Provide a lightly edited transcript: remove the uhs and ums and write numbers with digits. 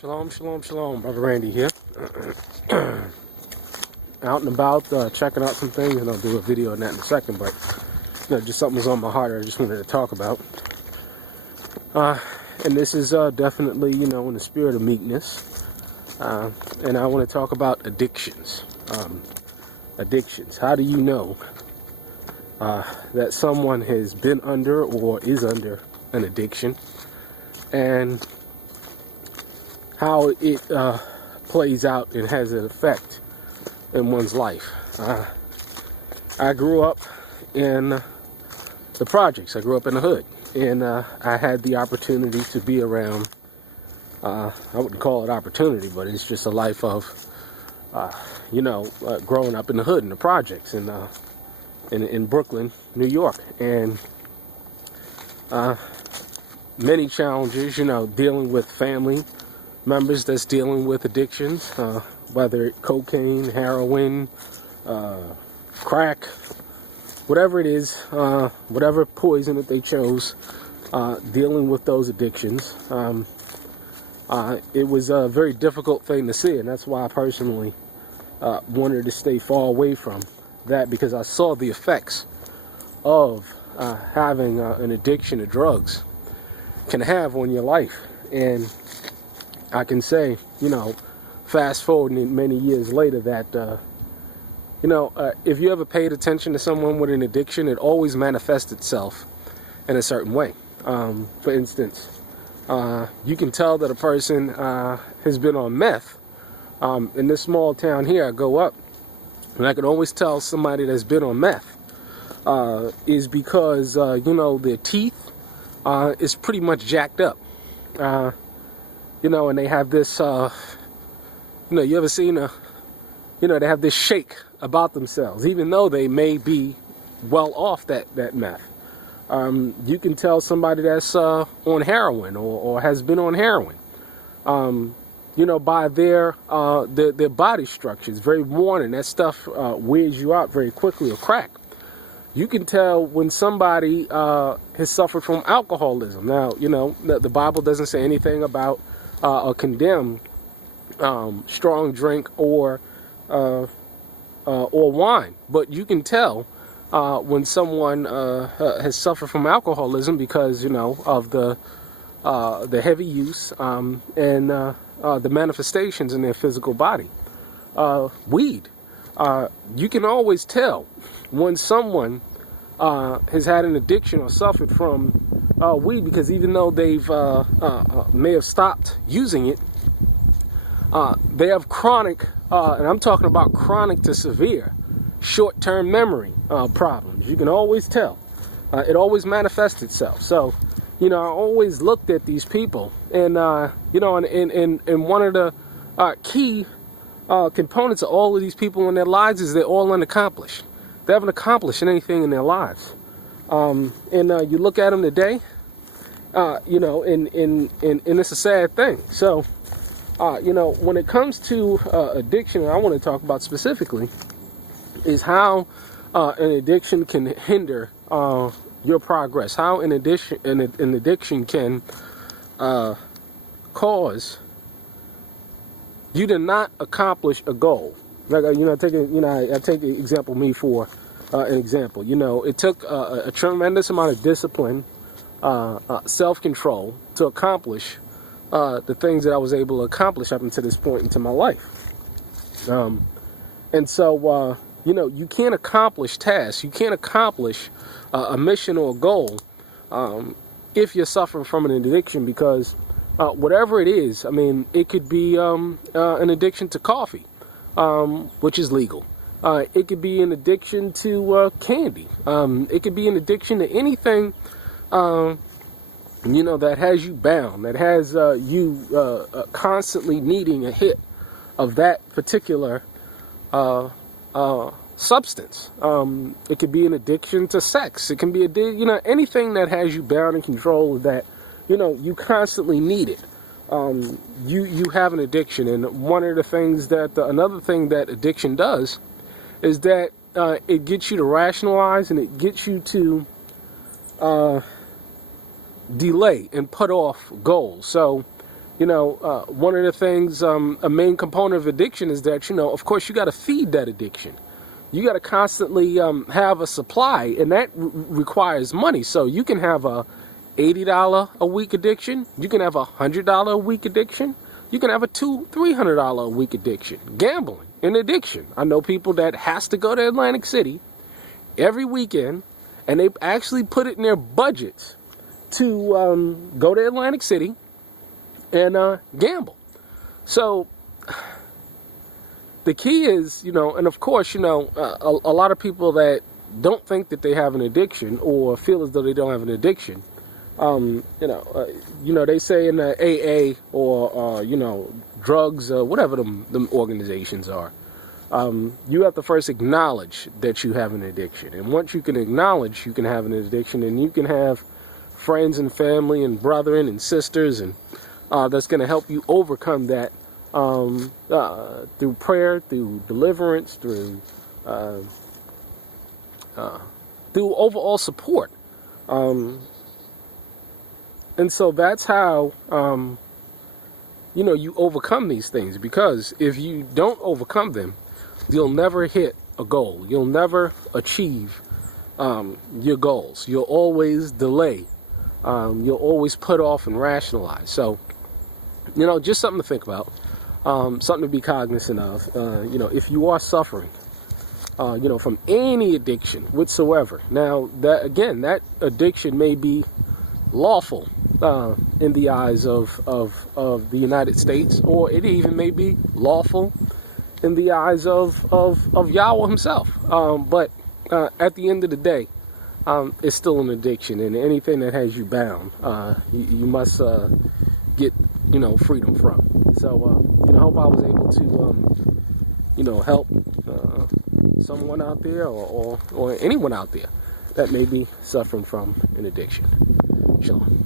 Shalom, shalom, shalom. Brother Randy here. Out and about, checking out some things, and I'll do a video on that in a second, but just something was on my heart I just wanted to talk about. And this is definitely, in the spirit of meekness. And I want to talk about addictions. Addictions. How do you know that someone has been under or is under an addiction? And how it plays out and has an effect in one's life. I grew up in the projects. I grew up in the hood, and I had the opportunity to be around, I wouldn't call it opportunity, but it's just a life of, growing up in the hood, in the projects, in Brooklyn, New York. And many challenges, dealing with family members that's dealing with addictions, whether it's cocaine, heroin, crack, whatever it is, whatever poison that they chose, dealing with those addictions. It was a very difficult thing to see, and that's why I personally wanted to stay far away from that, because I saw the effects of having an addiction to drugs can have on your life. And I can say, fast forwarding many years later, that, if you ever paid attention to someone with an addiction, it always manifests itself in a certain way. For instance, you can tell that a person has been on meth. In this small town here, I go up, and I can always tell somebody that's been on meth is because, their teeth is pretty much jacked up. And they have this, you ever seen they have this shake about themselves, even though they may be well off that meth. You can tell somebody that's on heroin or has been on heroin, by their body structure. It's very worn, and that stuff wears you out very quickly, or crack. You can tell when somebody has suffered from alcoholism. Now, the Bible doesn't say anything about or condemn strong drink or wine, but you can tell when someone has suffered from alcoholism because of the heavy use and the manifestations in their physical body. Weed, you can always tell when someone has had an addiction or suffered from weed, because even though they've may have stopped using it, they have chronic, and I'm talking about chronic to severe, short-term memory problems. You can always tell. It always manifests itself. So, I always looked at these people, and and one of the key components of all of these people in their lives is they're all unaccomplished. They haven't accomplished anything in their lives. And you look at them today, and it's a sad thing. So, when it comes to addiction, and I want to talk about specifically, is how an addiction can hinder your progress. How an addiction can cause you to not accomplish a goal. Like, I take the example me for an example. It took a tremendous amount of discipline, self-control to accomplish the things that I was able to accomplish up until this point into my life. And so, you can't accomplish tasks. You can't accomplish a mission or a goal if you're suffering from an addiction, because whatever it is, it could be an addiction to coffee, which is legal. It could be an addiction to candy. It could be an addiction to anything, that has you bound, that has you constantly needing a hit of that particular substance. It could be an addiction to sex. It can be anything that has you bound and controlled, that you constantly need it. You have an addiction, and one of the things that another thing that addiction does is that it gets you to rationalize, and it gets you to delay and put off goals. So One of the things, a main component of addiction is that, of course, you got to feed that addiction. You got to constantly have a supply, and that requires money. So you can have a $80 a week addiction. You can have a $100 a week addiction. You can have a $300 a week addiction. Gambling, an addiction. I know people that has to go to Atlantic City every weekend, and they actually put it in their budgets to go to Atlantic City and gamble. So the key is, and of course, a lot of people that don't think that they have an addiction or feel as though they don't have an addiction, they say in the AA or, drugs, whatever them organizations are, you have to first acknowledge that you have an addiction. And once you can acknowledge you can have an addiction, and you can have friends and family and brethren and sisters, and that's going to help you overcome that through prayer, through deliverance, through overall support. And so that's how, you overcome these things, because if you don't overcome them, you'll never hit a goal. You'll never achieve your goals. You'll always delay. You'll always put off and rationalize. So, just something to think about, something to be cognizant of. If you are suffering, from any addiction whatsoever. Now, that addiction may be lawful in the eyes of the United States, or it even may be lawful in the eyes of Yahweh himself. But at the end of the day, it's still an addiction, and anything that has you bound, you must get freedom from. So I hope I was able to help someone out there, or anyone out there that may be suffering from an addiction. Shalom.